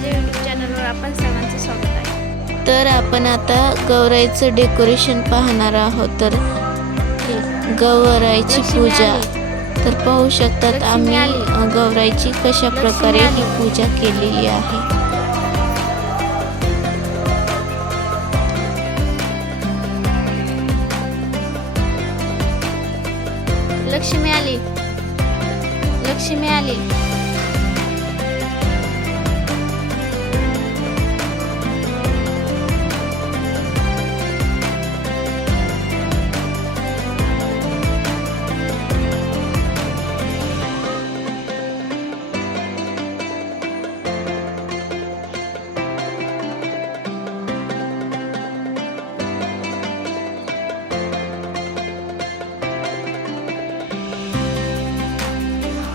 माझ्या YouTube चॅनलवर आपण सर्वांचं स्वागत आहे। तर आपण आता गौराईचं डेकोरेशन पाहणार आहोत। तर गौराईची पूजा तर पाहू शकतात आम्ही गौराईची कशा प्रकारे ही पूजा केलेली आहे। लक्ष्मी आली, लक्ष्मी आली।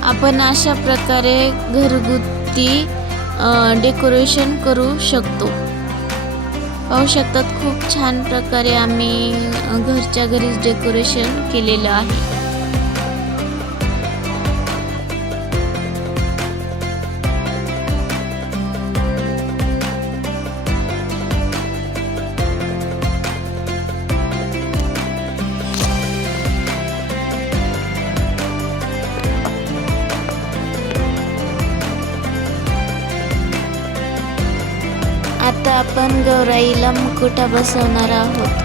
आपण अशा प्रकारे घरगुती डेकोरेशन करू शकतो। पाहू शकतात खूप छान प्रकारे आम्ही घरच्या घरीच डेकोरेशन केलेलं आहे। आता आपण गौराईला मुकुटा बसवणार आहोत।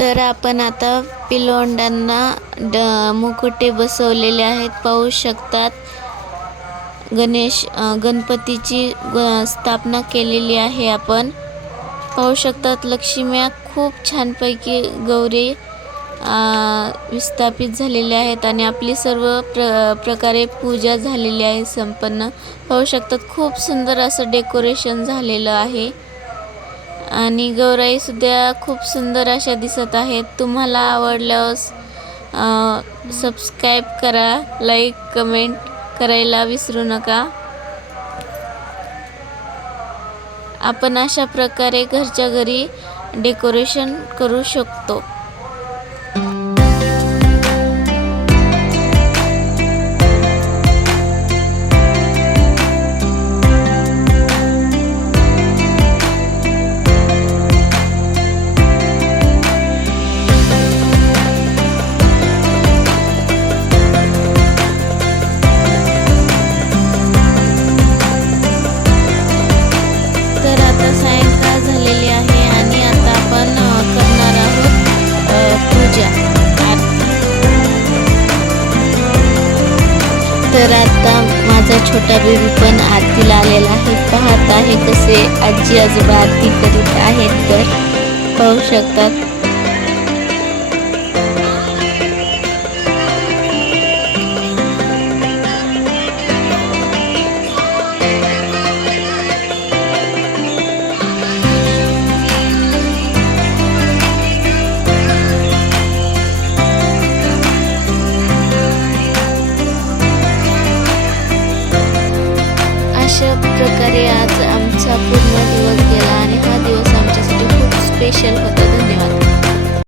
तर आपण आता पिलोंडांना मुकुटे बसवलेले आहेत। पाहू शकतात गणपतीची स्थापना केलेली आहे। आपण पाहू शकतात लक्ष्म्या खूप छानपैकी गौरी विस्थापित झालेल्या आहेत आणि आपली सर्व प्रकारे पूजा झालेली आहे संपन्न। पाहू शकतात खूप सुंदर असं डेकोरेशन झालेलं आहे आणि गौराई सुद्धा खूप सुंदर अशा दिसत आहेत। तुम्हाला आवडल्यास सबस्क्राइब करा, लाईक कमेंट करायला विसरू नका। आपण अशा प्रकारे घरच्या घरी डेकोरेशन करू शकतो। सायंकाळ झालेली आहे आणि आता आपण करणार आहोत पूजा आरती। तर आता माझा छोटा बेबी पण आरतीला आलेला आहे। पाहत आहे कसे आजी आजोबा आरती करीत आहेत। तर पाहू शकतात